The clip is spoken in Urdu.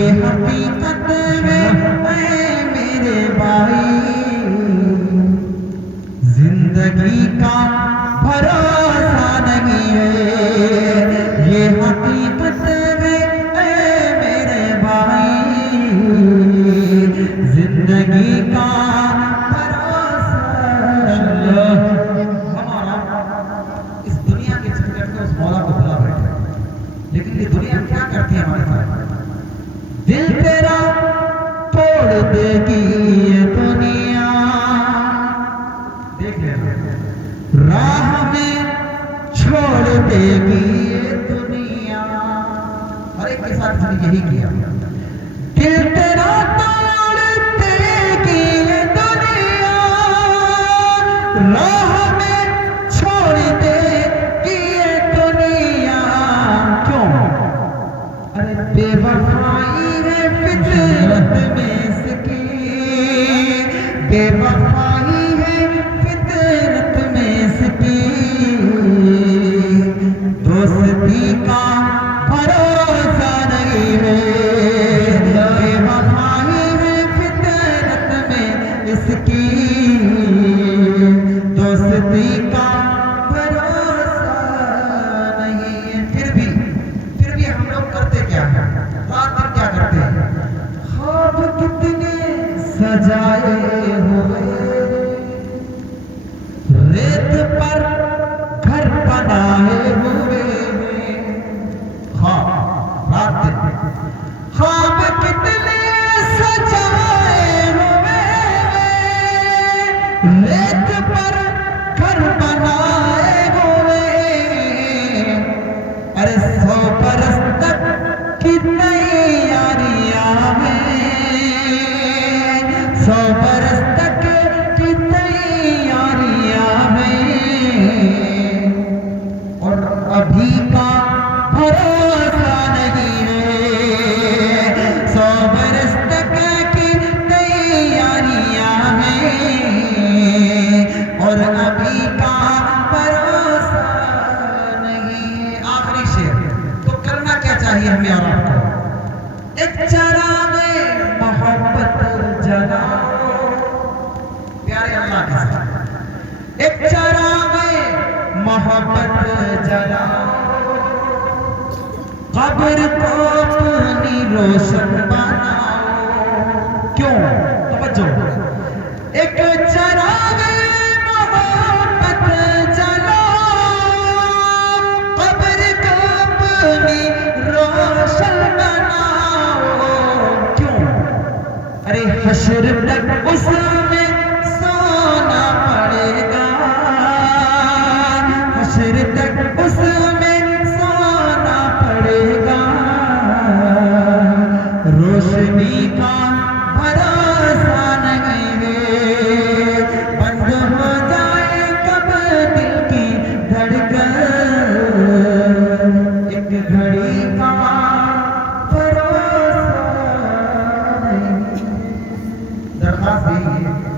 یہ حقیقت ہے اے میرے بھائی، زندگی کا بھروسہ نہیں ہے، یہ حقیقت ہے اے میرے بھائی، زندگی کا بھروسہ نہیں۔ ہمارا اس دنیا کے چکر میں اس مولا کو بھلا بیٹھے، لیکن یہ دنیا کیا کرتی ہے ہمارے ساتھ؟ دل تیرا توڑ دے گی یہ دنیا، دیکھ لینا، راہ میں چھوڑ دے گی یہ دنیا۔ ہر ایک کے ساتھ اس نے یہی کیا، دل تیرا توڑ دے گی یہ دنیا، راہ میں چھوڑ دے گی یہ دنیا۔ کیوں؟ ارے بے وفائی ہے فطرت میں اس کی، بے وفائی ہے فطرت میں اس کی، دوستی کا بھروسہ نہیں ہے، بے وفائی ہے فطرت میں اس کی، دوستی کا بھروسہ نہیں ہے۔ پھر بھی ہم لوگ کرتے کیا ہیں؟ رات دن کیا کرتے ہیں؟ خواب کتنے سجائے ہوئے، ریت پر گھر بنائے ہوئے، رات دن خواب کتنے سجائے ہوئے، ریت پر گھر بنائے ہوئے، ارے 100 برس تک کی تیاریاں ہیں، 100 برس تک کی تیاریاں ہیں، اور ابھی کا بھروسہ نہیں ہے، 100 برس تک کی تیاریاں ہیں، اور ابھی کا بھروسہ نہیں ہے۔ آخری شعر، تو کرنا کیا چاہیے ہمیں اور آپ کو؟ ایک چراغ محبت جلاؤ، پیارے اللہ کے ساتھ، ایک چراغ محبت جلاؤ، قبر کو اپنی روشن بناؤ۔ کیوں؟ توجہ، ایک چراغ محبت جلاؤ، قبر کو اپنی روشن بناؤ۔ کیوں؟ ارے حشر تک اس میں سونا پڑے گا، حشر تک اس میں سونا پڑے گا، روشنی کا بھروسہ نہیں ہے، بند ہو جائے کب دل کی دھڑکن، ایک گھڑی کا بھروسہ نہیں ہے۔ درخواست یہی ہے